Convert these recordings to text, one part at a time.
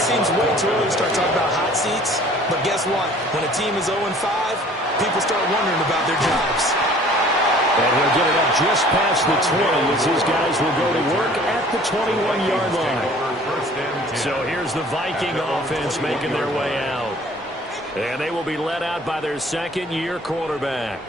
seems way too early to start talking about hot seats, but guess what? When a team is 0-5, people start wondering about their jobs. And he'll get it up just past the 20 as his guys will go to work at the 21-yard line. So here's the Viking offense making their way out. And they will be led out by their second-year quarterback.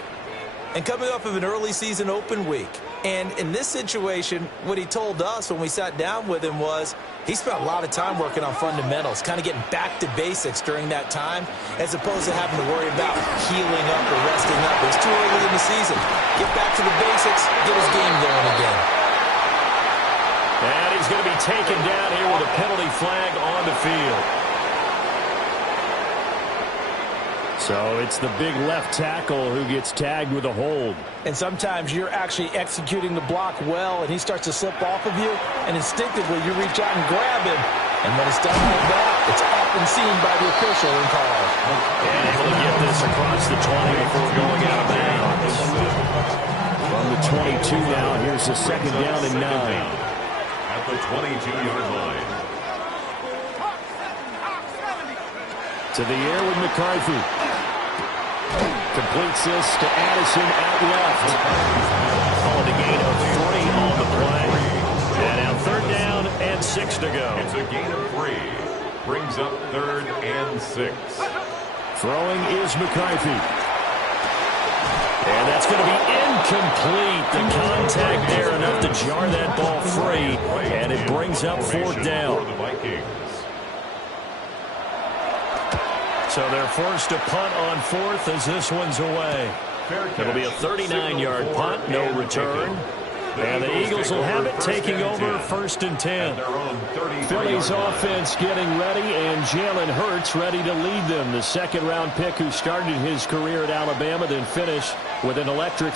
And coming off of an early season open week. And in this situation, what he told us when we sat down with him was he spent a lot of time working on fundamentals, kind of getting back to basics during that time, as opposed to having to worry about healing up or resting up. It was too early in the season. Get back to the basics, get his game going again. And he's going to be taken down here with a penalty flag on the field. So it's the big left tackle who gets tagged with a hold. And sometimes you're actually executing the block well, and he starts to slip off of you, and instinctively you reach out and grab him. And when it's done like that, it's often seen by the official and called. And able to get this across the 20 before going out of bounds. From the 22 now, here's the second down and 9. At the 22-yard line. To the air with McCarthy. Completes this to Addison out left. Called a gain of 3 on the play. And now third down and 6 to go. It's a gain of 3. Brings up third and 6. Throwing is McCarthy. And that's going to be incomplete. The contact there enough to jar that ball free. And it brings up fourth down. So they're forced to punt on fourth as this one's away. It'll be a 39-yard punt, no return. And the Eagles will have it taking over first and 10. Philly's offense getting ready, and Jalen Hurts ready to lead them. The second-round pick who started his career at Alabama, then finished with an electric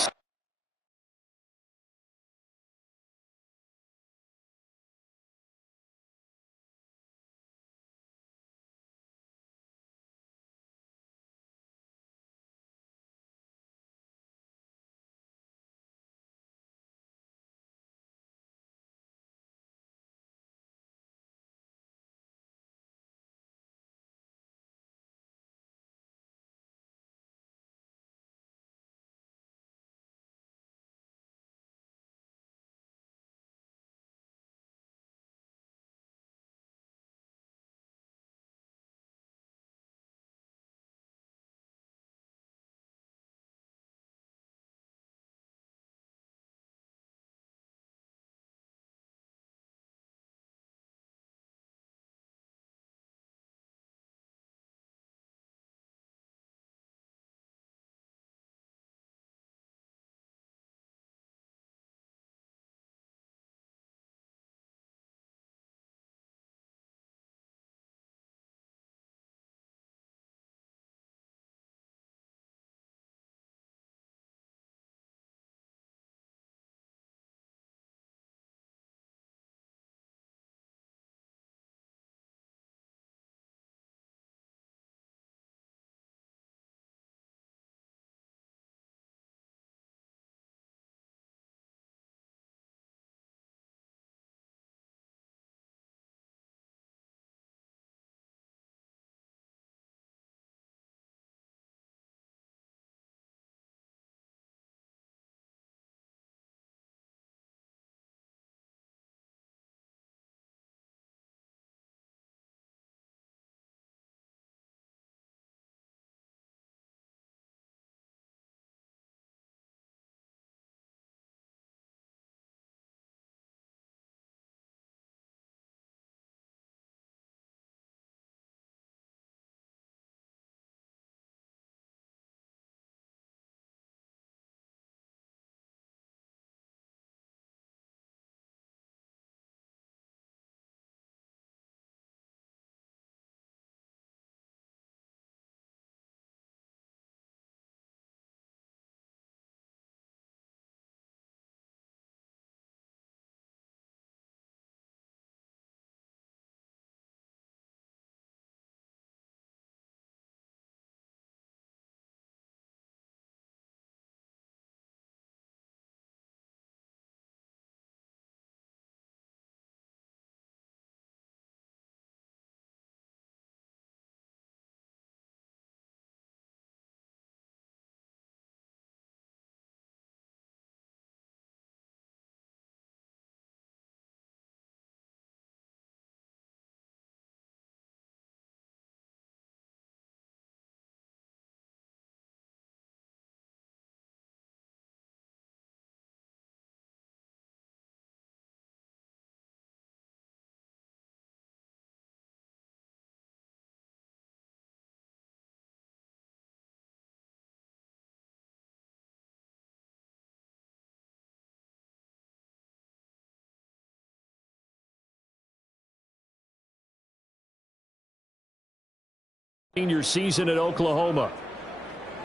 Senior season at Oklahoma.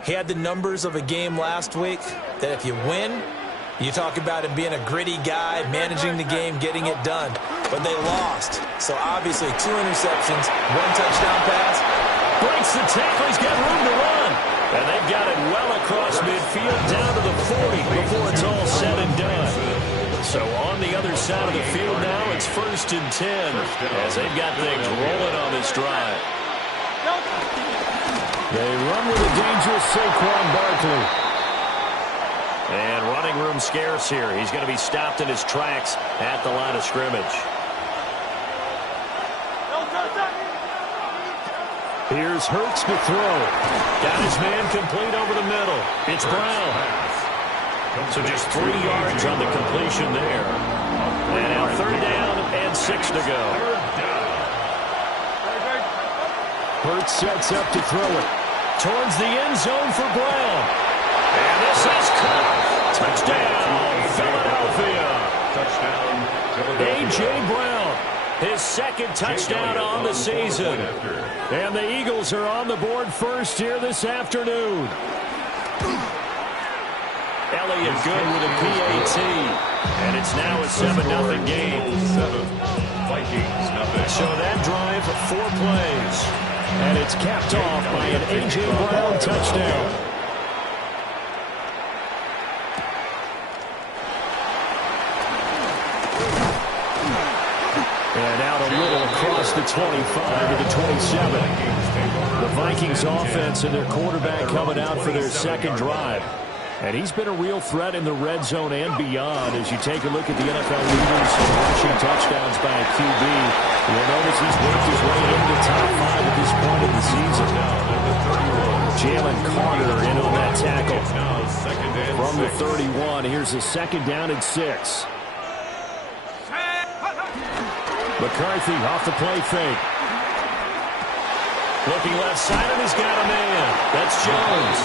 He had the numbers of a game last week that if you win, you talk about him being a gritty guy, managing the game, getting it done. But they lost. So obviously 2 interceptions, 1 touchdown pass. Breaks the tackle. He's got room to run. And they've got it well across midfield down to the 40 before it's all said and done. So on the other side of the field now, it's 1st and 10 as they've got things rolling on this drive. They run with a dangerous Saquon Barkley. And running room scarce here. He's going to be stopped in his tracks at the line of scrimmage. Here's Hurts to throw. Got his man complete over the middle. It's Brown. So just 3 yards on the completion there. And now 3rd down and 6 to go. Hurts sets up to throw it. Towards the end zone for Brown. And this is caught. Touchdown, Philadelphia. Touchdown, A.J. Brown. His 2nd touchdown on the season. And the Eagles are on the board first here this afternoon. Elliott good with a PAT. And it's now a 7-0 game. Vikings nothing. So that drive, 4 plays. And it's capped off by an A.J. Brown touchdown. And out a little across the 25 to the 27. The Vikings offense and their quarterback coming out for their 2nd drive. And he's been a real threat in the red zone and beyond. As you take a look at the NFL leaders in rushing touchdowns by a QB, you'll notice he's worked his way into the top 5 at this point in the season. Jalen Carter in on that tackle. From the 31, here's a 2nd down and 6. McCarthy off the play fake. Looking left side, and he's got a man. That's Jones.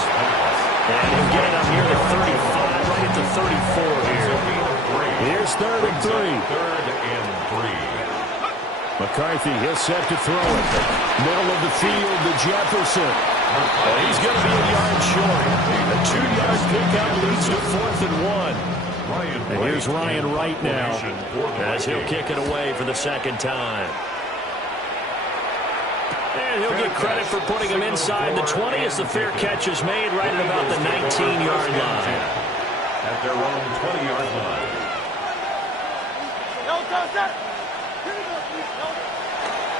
And he'll get it up near the 35, right at the 34 here. Here's 3rd and 3. 3rd and 3. McCarthy, he'll set to throw it. Middle of the field to Jefferson. And he's going to be a yard short. A 2-yard pickup leads to 4th and 1. And here's Ryan Wright now as he'll kick it away for the 2nd time. And he'll get credit for putting him inside the 20 as the fair catch is made right at about the 19-yard line. At their own 20-yard line.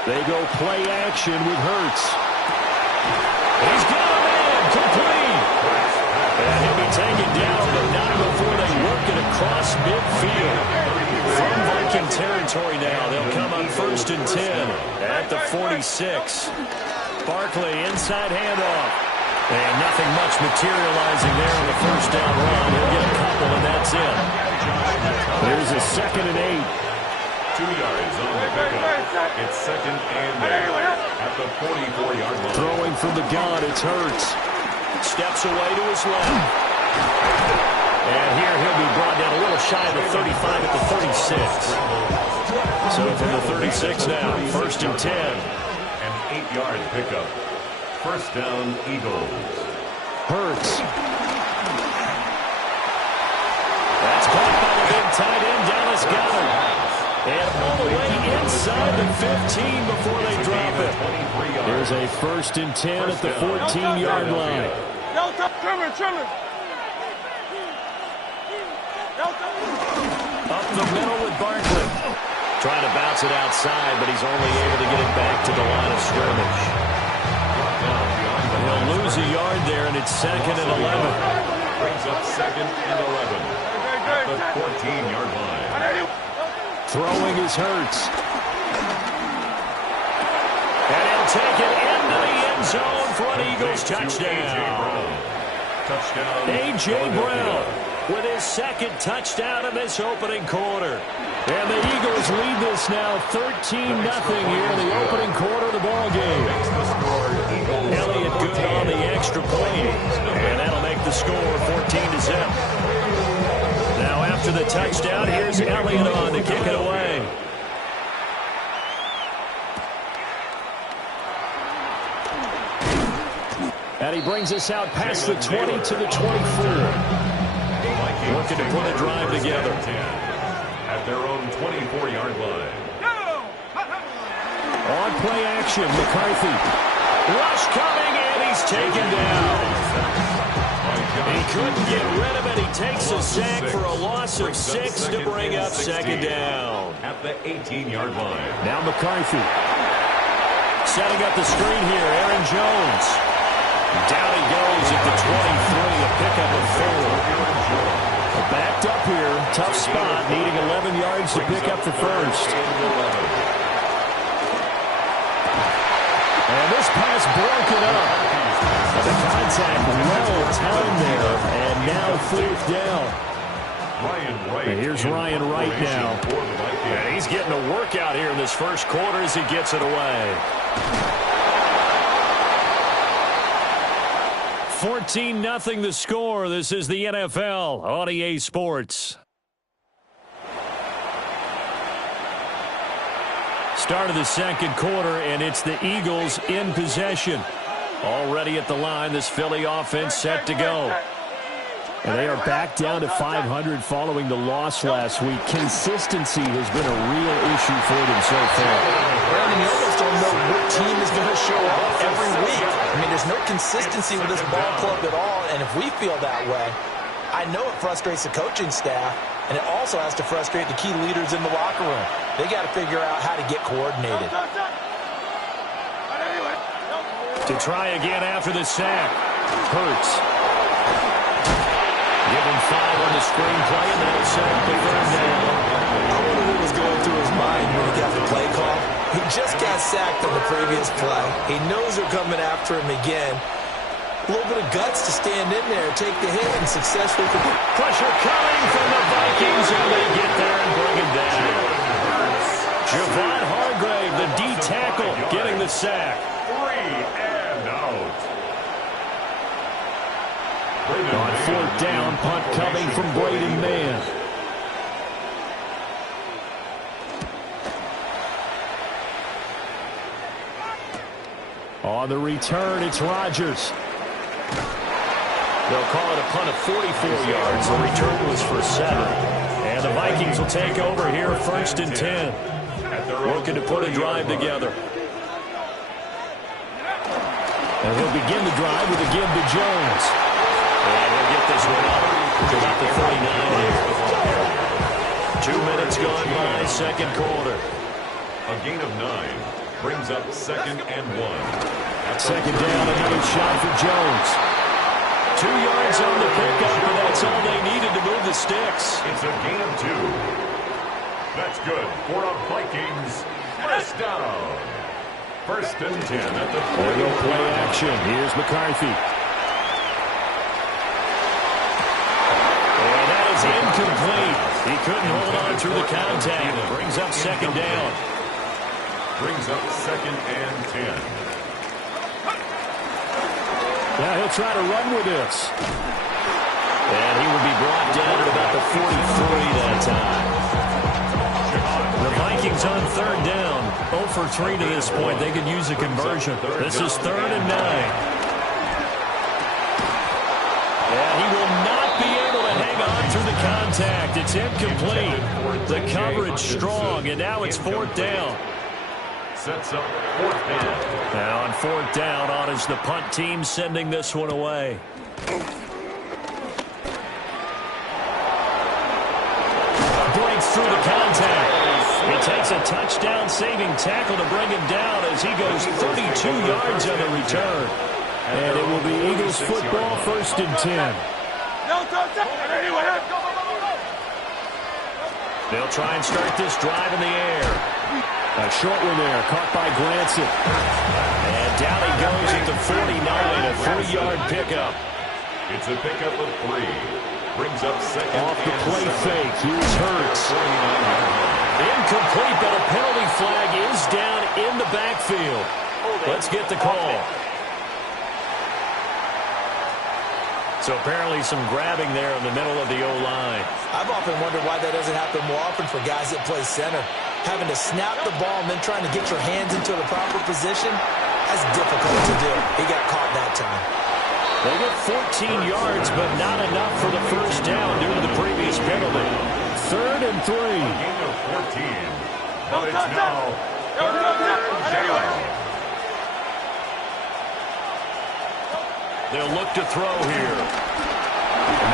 They go play action with Hurts. He's got a man complete. And he'll be taken down, but not before they work it across midfield. From Viking territory now, they'll come on 1st and 10 at the 46. Barkley inside handoff. And nothing much materializing there on the 1st down run. He'll get a couple, and that's it. There's a 2nd and 8. 2 yards on the pickup. It's 2nd and 8 at the 44-yard line. Throwing from the gun, it's Hurts. Steps away to his left. And here he'll be brought down a little shy of the 35 at the 36. So from the 36 now, 1st and 10. An 8-yard pickup. 1st down, Eagles. Hurts. That's caught by the big tight end, Dallas Goedert. And all the way inside the 15 before they drop it. There's a 1st and 10 at the 14-yard line. Up the middle with Barkley. Trying to bounce it outside, but he's only able to get it back to the line of scrimmage. He'll lose a yard there, and it's 2nd and 11. Brings up 2nd and 11 at the 14-yard line. Throwing is Hurts. And he'll take it into the end zone for an Eagles touchdown. A.J. Brown with his 2nd touchdown in this opening quarter. And the Eagles lead this now 13-0 here in the opening quarter of the ball game. Elliott good on the extra point. And that'll make the score 14-0. Now after the touchdown, here's Elliott on to kick it away. And he brings us out past the 20 to the 24. Looking to put a drive together. At their own 24-yard line. On play action, McCarthy. Rush coming, and he's taken down. He couldn't get rid of it. He takes a sack for a loss of 6 to bring up second down. At the 18-yard line. Now McCarthy. Setting up the screen here, Aaron Jones. Down he goes at the 23, a pickup of 4. Backed up here, tough spot, needing 11 yards to pick up the first. And this pass broken up. And the contact well timed there, and now 4th down. And here's Ryan Wright now. And he's getting a workout here in this first quarter as he gets it away. 14-0 the score. This is the NFL on EA Sports. Start of the second quarter, and it's the Eagles in possession. Already at the line, this Philly offense set to go. And they are back down to 500 following the loss last week. Consistency has been a real issue for them so far. Brandon, you almost don't know what team is going to show up every week. I mean, there's no consistency with this ball club at all, and if we feel that way, I know it frustrates the coaching staff, and it also has to frustrate the key leaders in the locker room. They got to figure out how to get coordinated. To try again after the sack. Hurts. Give him 5 on the screenplay, and that'll set up the third down. I wonder what was going through his mind when he got the play call. He just got sacked on the previous play. He knows they're coming after him again. A little bit of guts to stand in there, take the hit, and successfully complete. Pressure coming from the Vikings, and they get there and bring him down. Javon Hargrave, the D tackle, getting the sack. 3 and out. On 4th down, punt coming from Braden Mann. On the return, it's Rodgers. They'll call it a punt of 44 yards. The return was for 7. And the Vikings will take over here, 1st and 10. Looking to put a drive together. And he'll begin the drive with a give to Jones. And he'll get this one up to about the 39 here. 2 minutes gone by, second quarter. A gain of 9 brings up 2nd and 1. Second down, another shot for Jones. 2 yards on the pickup, and that's all they needed to move the sticks. It's a gain of 2. That's good for the Vikings. First down. 1st and 10 at the 40. There go play action. Here's McCarthy. And that is incomplete. He couldn't hold on through the contact. It brings up second down. Brings up 2nd and 10. Now he'll try to run with this. And he will be brought down at about the 43 that time. The Vikings on 3rd down. 0 for 3 to this point. They could use a conversion. This is 3rd and 9. And he will not be able to hang on through the contact. It's incomplete. The coverage strong, and now it's 4th down. Sets up 4th down. Now on 4th down, on is the punt team sending this one away. Breaks through the contact. It takes a touchdown-saving tackle to bring him down as he goes 32 yards on the return. And it will be Eagles football, 1st and 10. They'll try and start this drive in the air. A short one there, caught by Granson. And down he goes at the 49, a 3-yard pickup. It's a pickup of 3. Brings up 2nd. Off the play fake, here's Hurts. Incomplete, but a penalty flag is down in the backfield. Let's get the call. So apparently some grabbing there in the middle of the O-line. I've often wondered why that doesn't happen more often for guys that play center. Having to snap the ball and then trying to get your hands into the proper position, that's difficult to do. He got caught that time. They get 14 yards, but not enough for the first down due to the previous penalty. 3rd and 3. Gain of 14. But it's now 3rd down. They'll look to throw here.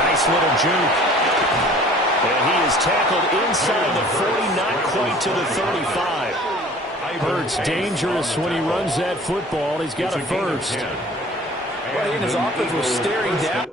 Nice little juke. And he is tackled inside the 40, not quite to the 35. Hurts dangerous when he runs that football. He's got a first. Well, he and his offense was staring down.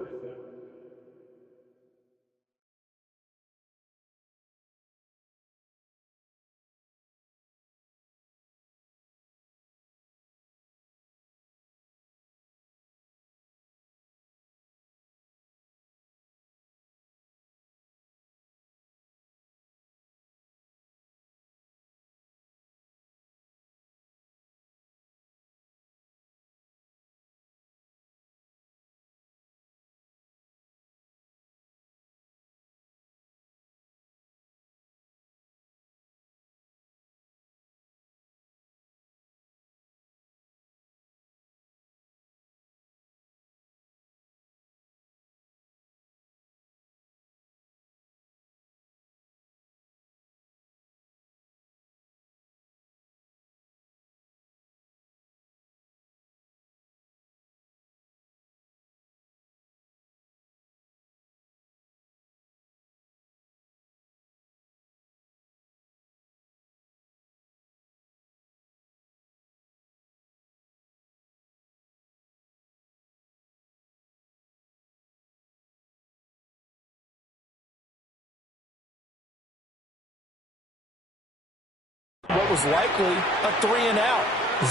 What was likely a 3-and-out.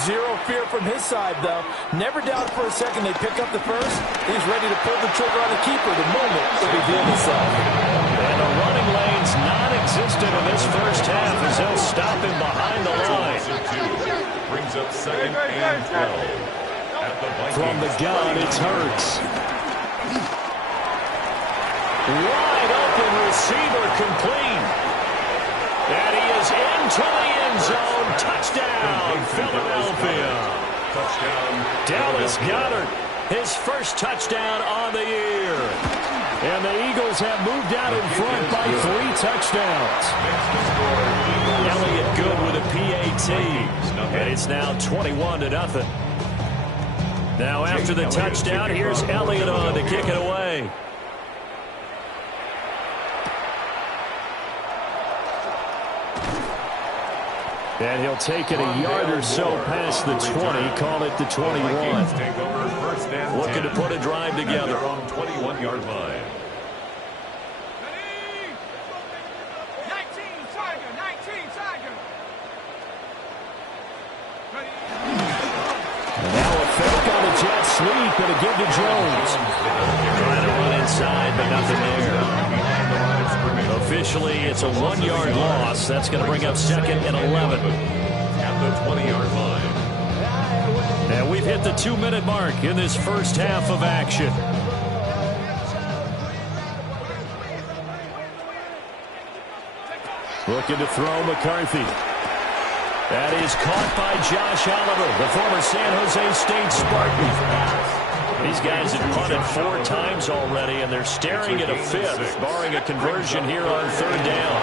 Zero fear from his side, though. Never doubted for a second they pick up the first. He's ready to pull the trigger on the keeper the moment it revealed itself. And the running lane's non-existent in this first half as they'll stop him behind the line. Brings up 2nd and 12. At the Vikings. From the gun, it's Hurts. Wide open receiver complete. And he is into the end zone. Touchdown, Philadelphia. Touchdown. Dallas Goedert, his first touchdown on the year. And the Eagles have moved out in front by 3 touchdowns. Elliott good with a PAT. And it's now 21-0. Now after the touchdown, here's Elliott on to kick it away. And he'll take it a yard or so past the 20, call it the 21. Looking to put a drive together. On 21-yard line. 19 Tiger. And now a fake on a jet sweep and a give to Jones. Trying to run inside, but nothing there. Officially, it's a 1-yard loss. That's going to bring up 2nd and 11. At the 20-yard line. And we've hit the 2-minute mark in this first half of action. Looking to throw McCarthy. That is caught by Josh Oliver, the former San Jose State Spartan. These guys have punted 4 times already, and they're staring at a 5th, barring a conversion here on 3rd down.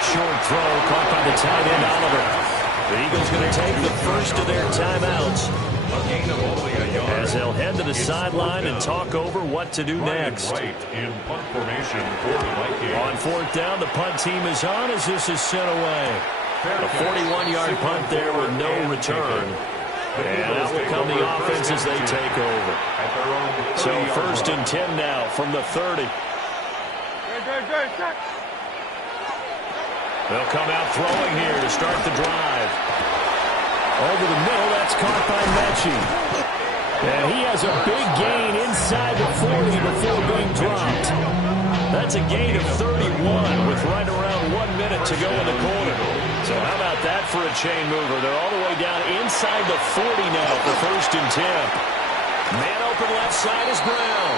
Short throw caught by the tight end, Oliver. The Eagles going to take the first of their timeouts as they'll head to the sideline and talk over what to do next. In punt formation for the Vikings. On 4th down, the punt team is on as this is sent away. A 41-yard punt there with no return. And out will come the offense as they take over. So 1st and 10 now from the 30. They'll come out throwing here to start the drive. Over the middle, that's caught by Mechie. And he has a big gain inside the 40 before being dropped. That's a gain of 31 with right around 1 minute to go in the quarter. So how about that for a chain mover? They're all the way down inside the 40 now for 1st and 10. Man open left side is Brown.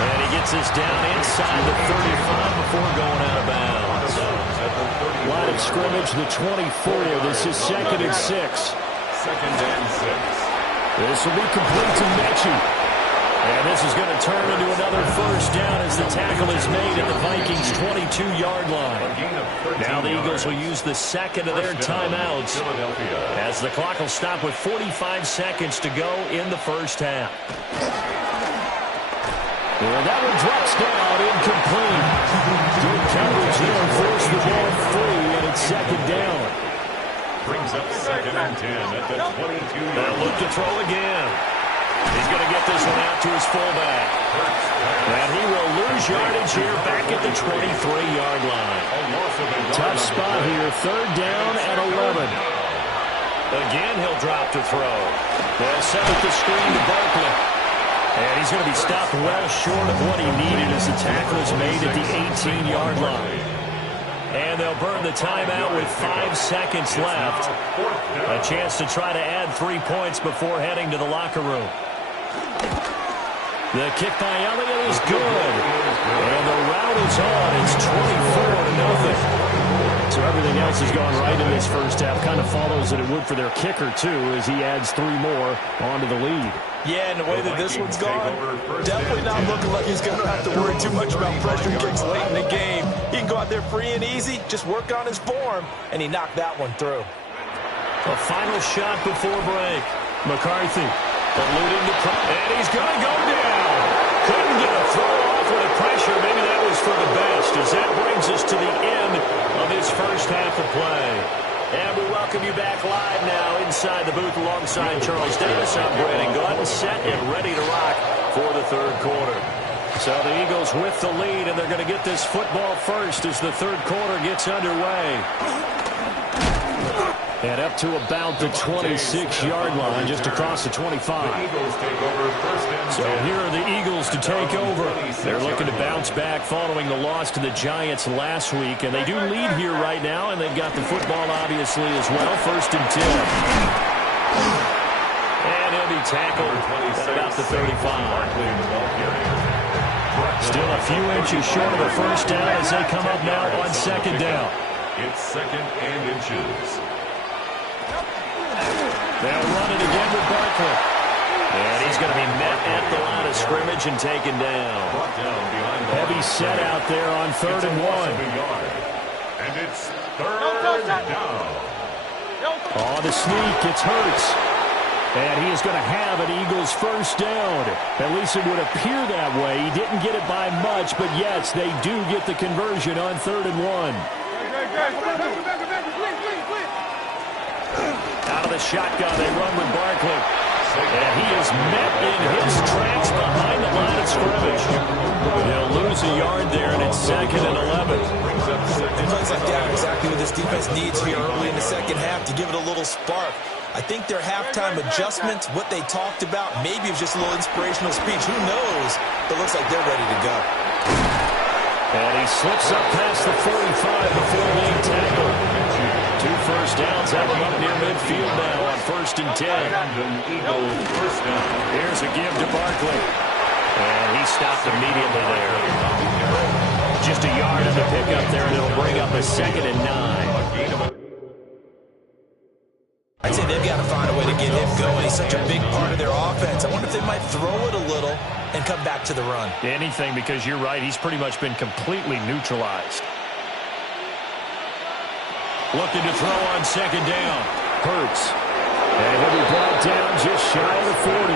And he gets this down inside the 35 before going out of bounds. Line of scrimmage, the 24. This is 2nd and 6. 2nd and 6. This will be complete to Mechie. And this is going to turn into another first down as the tackle is made at the Vikings' 22-yard line. Now the Eagles will use the second of their timeouts as the clock will stop with 45 seconds to go in the first half. And that one drops down, incomplete. Good coverage there, forced the ball free, and it's second down. Brings up 2nd and 10 at the 22. They'll look to throw again. He's going to get this one out to his fullback. And he will lose yardage here back at the 23-yard line. Tough spot here, 3rd down and 11. Again, he'll drop to throw. They'll set up the screen to Barkley. And he's going to be stopped well short of what he needed as the tackle is made at the 18-yard line. And they'll burn the timeout with 5 seconds left. A chance to try to add 3 points before heading to the locker room. The kick by Elliott is good. And the route is on. It's 24-0. So everything else has gone right in this first half. Kind of follows that it would for their kicker, too, as he adds 3 more onto the lead. Yeah, and the way that this one's gone, definitely not looking like he's going to have to worry too much about pressure kicks late in the game. He can go out there free and easy, just work on his form, and he knocked that one through. A final shot before break. McCarthy eluding the pressure, and he's going to go down. Couldn't get a throw off with a pressure. Maybe that was for the best, as that brings us to the end of this first half of play. And we welcome you back live now inside the booth alongside Charles Davis. I'm Brandon Gordon, set and ready to rock for the 3rd quarter. So the Eagles with the lead, and they're going to get this football first as the 3rd quarter gets underway. And up to about the 26-yard line, just across the 25. So here are the Eagles to take over. They're looking to bounce back following the loss to the Giants last week. And they do lead here right now, and they've got the football obviously as well. 1st and 10. And he'll be tackled at about the 35. Still a few inches short of a first down as they come up now on 2nd down. It's 2nd and inches. They'll run it again with Barkley. And he's going to be met at the line of scrimmage and taken down. Heavy set out there on 3rd and 1. And it's 3rd down. On the sneak, it's Hurts. And he is going to have an Eagles first down. At least it would appear that way. He didn't get it by much, but yes, they do get the conversion on 3rd and 1. Out of the shotgun, they run with Barkley. And he is met in his tracks behind the line of scrimmage. They'll lose a yard there, and it's 2nd and 11. Plays like that are exactly what this defense needs here early in the second half to give it a little spark. I think their halftime adjustments, what they talked about, maybe it was just a little inspirational speech. Who knows? But it looks like they're ready to go. And he slips up past the 45 before being tackled. 2 first downs have him up near midfield now on 1st and 10. Here's a give to Barkley. And he stopped immediately there. Just a yard on the pickup there, and it'll bring up a 2nd and 9. I'd say they've got to find a way to get him going. He's such a big part of their offense. I wonder if they might throw it a little and come back to the run. Anything, because you're right, he's pretty much been completely neutralized. Looking to throw on 2nd down. Hurts. And he'll be brought down just shy of the 40.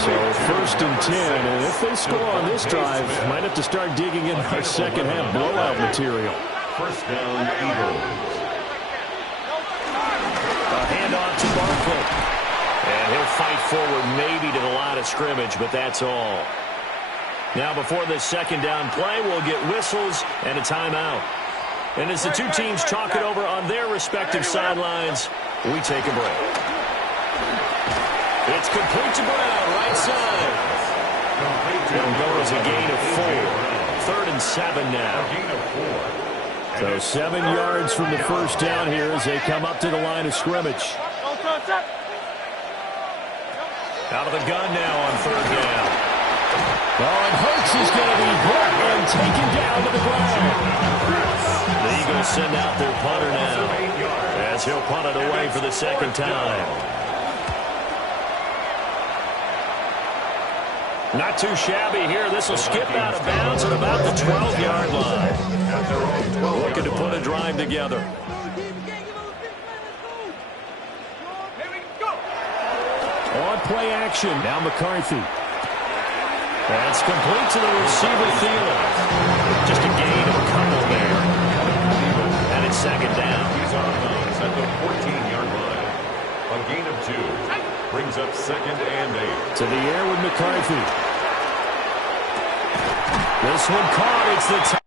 So 1st and 10. And if they score on this drive, might have to start digging in our second half blowout material. 1st down, Eagles. A handoff to Barkley. And he'll fight forward maybe to the line of scrimmage, but that's all. Now before this 2nd down play, we'll get whistles and a timeout. And as the two teams talk it over on their respective sidelines, we take a break. It's complete to Brown, right side. It'll go as a gain of 4. 3rd and 7 now. So 7 yards from the first down here as they come up to the line of scrimmage. Out of the gun now on 3rd down. Oh, and Hurts is going to be hit and taken down to the ground. The Eagles send out their punter now as he'll punt it away for the 2nd time. Not too shabby here. This will skip out of bounds at about the 12-yard line. Looking to put a drive together. On play action. Now McCarthy. That's complete to the receiver, Thielen. Just a gain of a couple there. And it's second down. He's on bounds at the 14-yard line. A gain of 2. Brings up second and 8. To the air with McCarthy. This one caught. It's the time.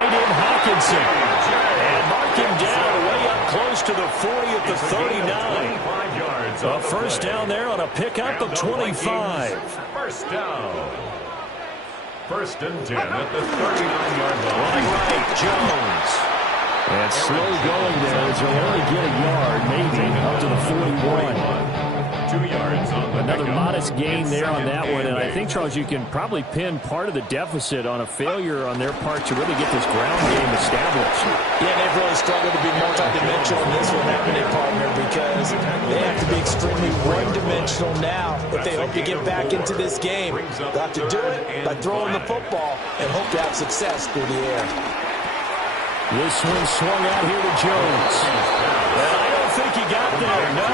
And mark him down way up close to the 40 at the 39. A first down there on a pickup of 25. First down. First and 10 at the 39-yard line. Right, Jones. And slow going there as he'll only get a yard, maybe, up to the 41. 2 yards on the Another pickup. modest gain there on that one, and I think, Charles, you can probably pin part of the deficit on a failure on their part to really get this ground game established. Yeah, they've really struggled to be multi-dimensional in this one, haven't they, partner? Because they have to be extremely one-dimensional now if they hope to get back into this game. They'll have to do it by throwing the football and hope to have success through the air. This one swung out here to Jones. And I don't think he got there, no.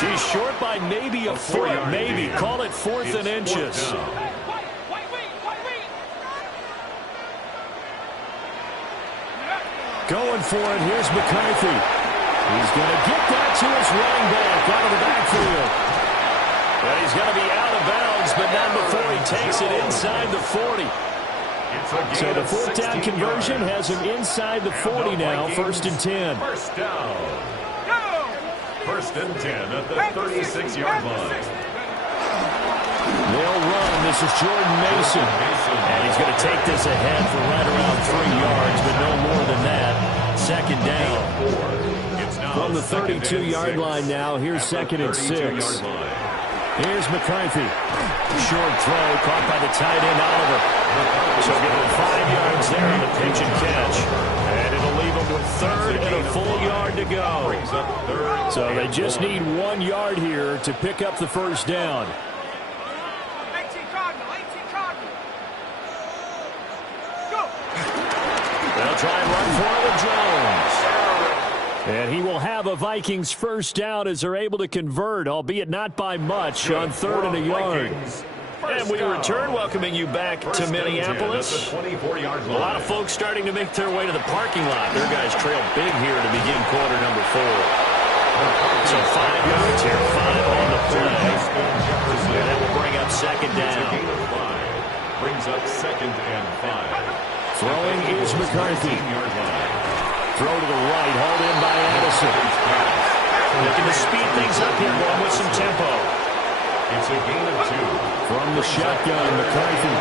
He's short by maybe a foot, maybe. Call it 4th and inches. Going for it, here's McCarthy. He's going to get that to his running back out of the backfield. And he's going to be out of bounds, but not before he takes it inside the 40. So the 4th down conversion has him inside the 40 now, 1st and 10. First down. First and 10 at the 36-yard line. They'll run. This is Jordan Mason. And he's going to take this ahead for right around 3 yards, but no more than that. Second down. From the 32-yard line now, here's 2nd and 6. Here's McCarthy. Short throw caught by the tight end, Oliver. So give him 5 yards there on the pitch and catch. And it'll leave him with 3rd and a full yard to go. So they just need 1 yard here to pick up the first down. 18 Cardinal, 18 Cardinal. Go. They'll try and run for it with Jones. And he will have a Vikings first down as they're able to convert, albeit not by much, on 3rd and a yard. And we return, welcoming you back to Minneapolis. A lot of folks starting to make their way to the parking lot. Their guys trail big here to begin quarter number 4. So 5 yards here, 5 on the play. And that will bring up second down. Brings up 2nd and 5. Throwing is McCarthy. Throw to the right, hauled in by Addison. Looking to speed things up here, going with some tempo. It's a gain of 2. From the shotgun, McCarthy.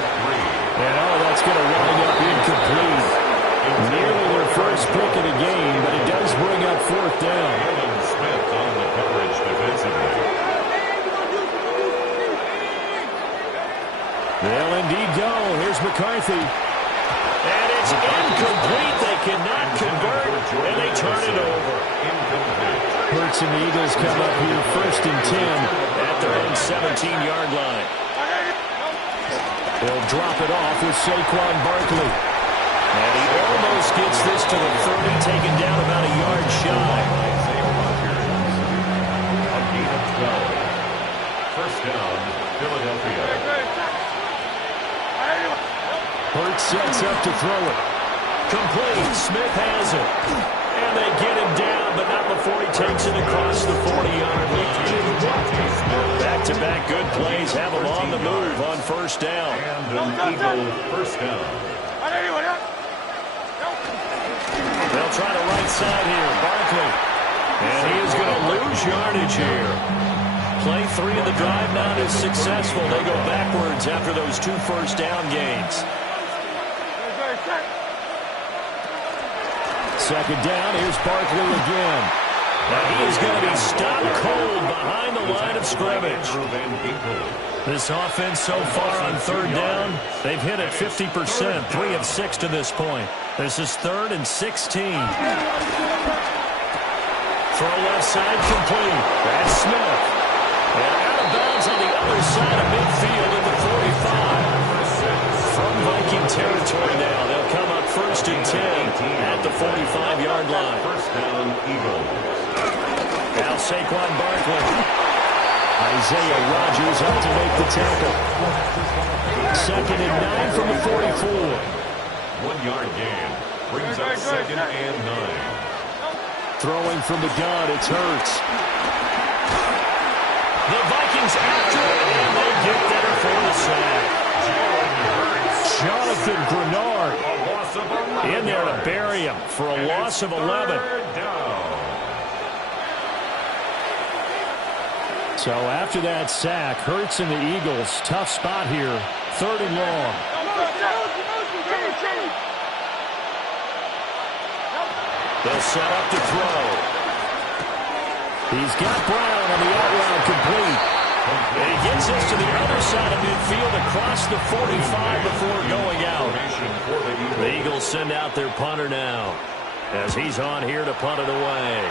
And that's going to wind up incomplete. Nearly their first pick of the game, but it does bring up 4th down. Smith on the coverage defensively. They'll indeed go. Here's McCarthy. And it's incomplete. They cannot convert, and they turn it over. Hurts and the Eagles come up here 1st and 10 at their own 17-yard line. They'll drop it off with Saquon Barkley. And he almost gets this to the 30, taken down about a yard shy. A gain of 12. First down, Philadelphia. Hurts sets up to throw it. Complete. Smith has it. And they get him down, but not before he takes it across the 40-yard line. Back-to-back good plays have him on the move on first down. And an Eagle first down. They'll try the right side here. Barkley. And he is going to lose yardage here. Play 3 of the drive not as successful. They go backwards after those 2 first-down gains. Second down, here's Barkley again. Now he is going to be stopped cold behind the line of scrimmage. This offense so far on third down, they've hit it 50%, 3 of 6 to this point. This is 3rd and 16. Throw left side complete. That's Smith. And out of bounds on the other side of midfield at the 45. From Viking territory now, they'll come up 1st and 10 at the 45-yard line. First down, Eagles. Now Saquon Barkley. Isaiah Rodgers up to make the tackle. 2nd and 9 from the 44. 1-yard gain. Brings up 2nd and 9. Throwing from the gun, it's Hurts. The Vikings after it, and they get there for the sack. Jonathan Grenard in there to bury him for a loss of 11. So after that sack, Hurts and the Eagles, tough spot here, 3rd and long. They'll set up to throw. He's got Brown on the out route complete. And he gets this to the other side of midfield across the 45 before going out. The Eagles send out their punter now as he's on here to punt it away.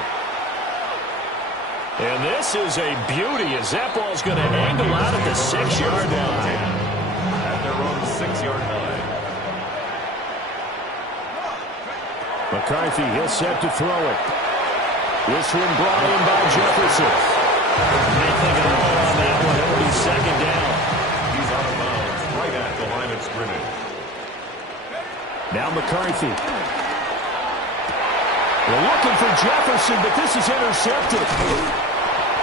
And this is a beauty as that ball's going to angle out at the 6-yard line. At their own 6-yard line. McCarthy, he'll set to throw it. This one brought in by Jefferson. Nothing at all on that one. It'll be 2nd down. He's out of bounds right at the line of scrimmage. Now McCarthy. They're looking for Jefferson, but this is intercepted.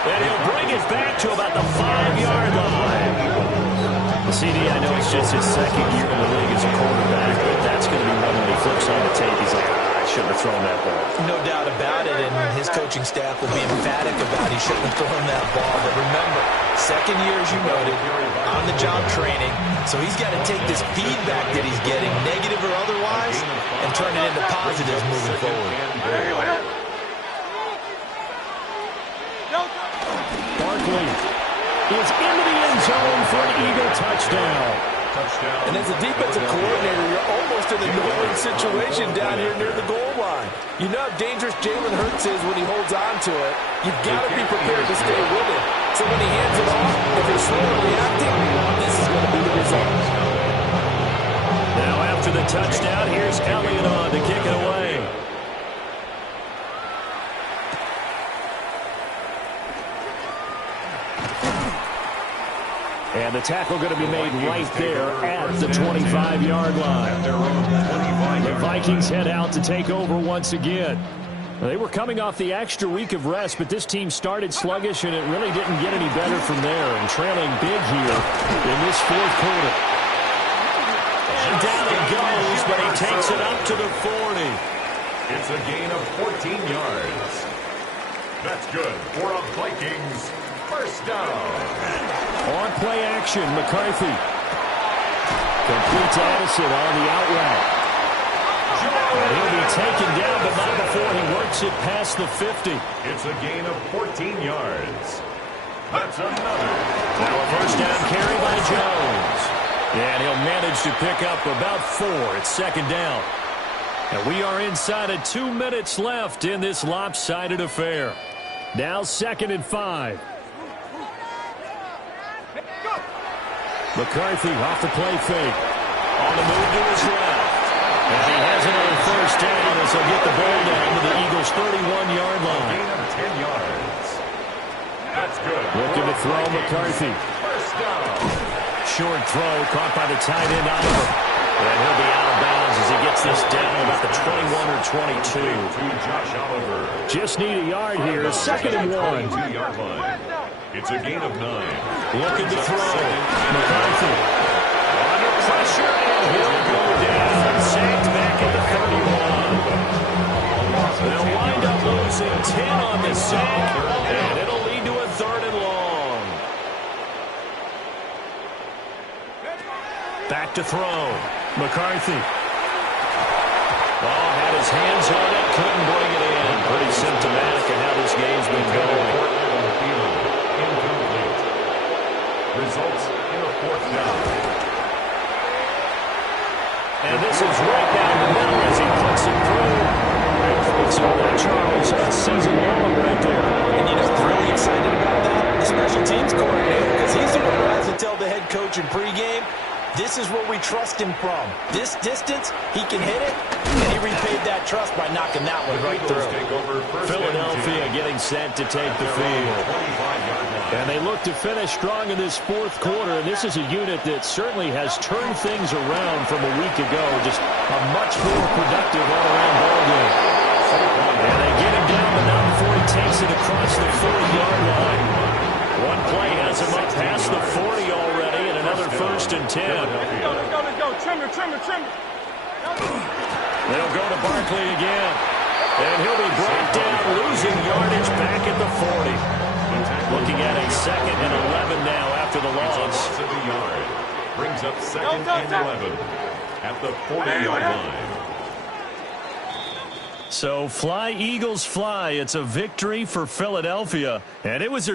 And he'll bring it back to about the 5-yard line. CD, I know it's just his 2nd year in the league as a quarterback, but that's going to be one when he flips on the tape. He's like, I shouldn't have thrown that ball. No doubt about it, and his coaching staff will be emphatic about he shouldn't have thrown that ball. But remember, 2nd year, as you noted, on-the-job training, so he's got to take this feedback that he's getting, negative or otherwise, and turn it into positives moving forward. Barkley is into the end zone for an Eagle touchdown. And as a defensive coordinator, you're almost in a no-win situation down here near the goal line. You know how dangerous Jalen Hurts is when he holds on to it. You've got to be prepared to stay with it. So when he hands it off, if you're slow in reacting, this is going to be the result. Now after the touchdown, here's Elliott on to kick it away. And the tackle going to be made right there at the 25-yard line. The Vikings head out to take over once again. They were coming off the extra week of rest, but this team started sluggish, and it really didn't get any better from there. And trailing big here in this 4th quarter. And down it goes, but he takes it up to the 40. It's a gain of 14 yards. That's good for a Vikings first down. On play action, McCarthy. Complete to Addison on the out route. And he'll be taken down, but not before he works it past the 50. It's a gain of 14 yards. That's another. Now a first down carry by Jones. And he'll manage to pick up about 4. It's 2nd down. And we are inside of 2 minutes left in this lopsided affair. Now 2nd and 5. McCarthy off the play fake. On the move to his left. And he has another first down as he'll get the ball down to the Eagles' 31-yard line. Gain of 10 yards. That's good. Looking to throw McCarthy. First down. Short throw caught by the tight end Oliver. And he'll be out of bounds as he gets this down about the 21 or 22. To Josh Oliver. Just need a yard here. 2nd and 1. 22-yard line. It's a gain of 9. Looking to throw. McCarthy. Under pressure, and he'll go down. Sacked back at the 31. They'll wind up losing 10 on the sack, and it'll lead to a 3rd and long. to throw. McCarthy. Ball had his hands on it, couldn't bring it in. Pretty symptomatic of how this game's been going. Incomplete. Results in a fourth down. And this is right down the middle as he puts it through. So that, Charles, a season long right there. And you know what's really excited about that? The special teams coordinator, because he's the one who has to tell the head coach in pregame, this is where we trust him from. This distance, he can hit it, and he repaid that trust by knocking that one right through. Philadelphia getting set to take the field. And they look to finish strong in this fourth quarter, and this is a unit that certainly has turned things around from a week ago. Just a much more productive all-around ball game. And they get him down, but not before he takes it across the 40-yard line. One play has him up past the 40 already, and another 1st and 10. Let's go. Trimmer. They'll go to Barkley again. And he'll be brought down, losing yardage back at the 40. Looking at a 2nd and 11 now after the loss. Brings up 2nd and 11 at the 40-yard line. So fly, Eagles, fly. It's a victory for Philadelphia. And it was their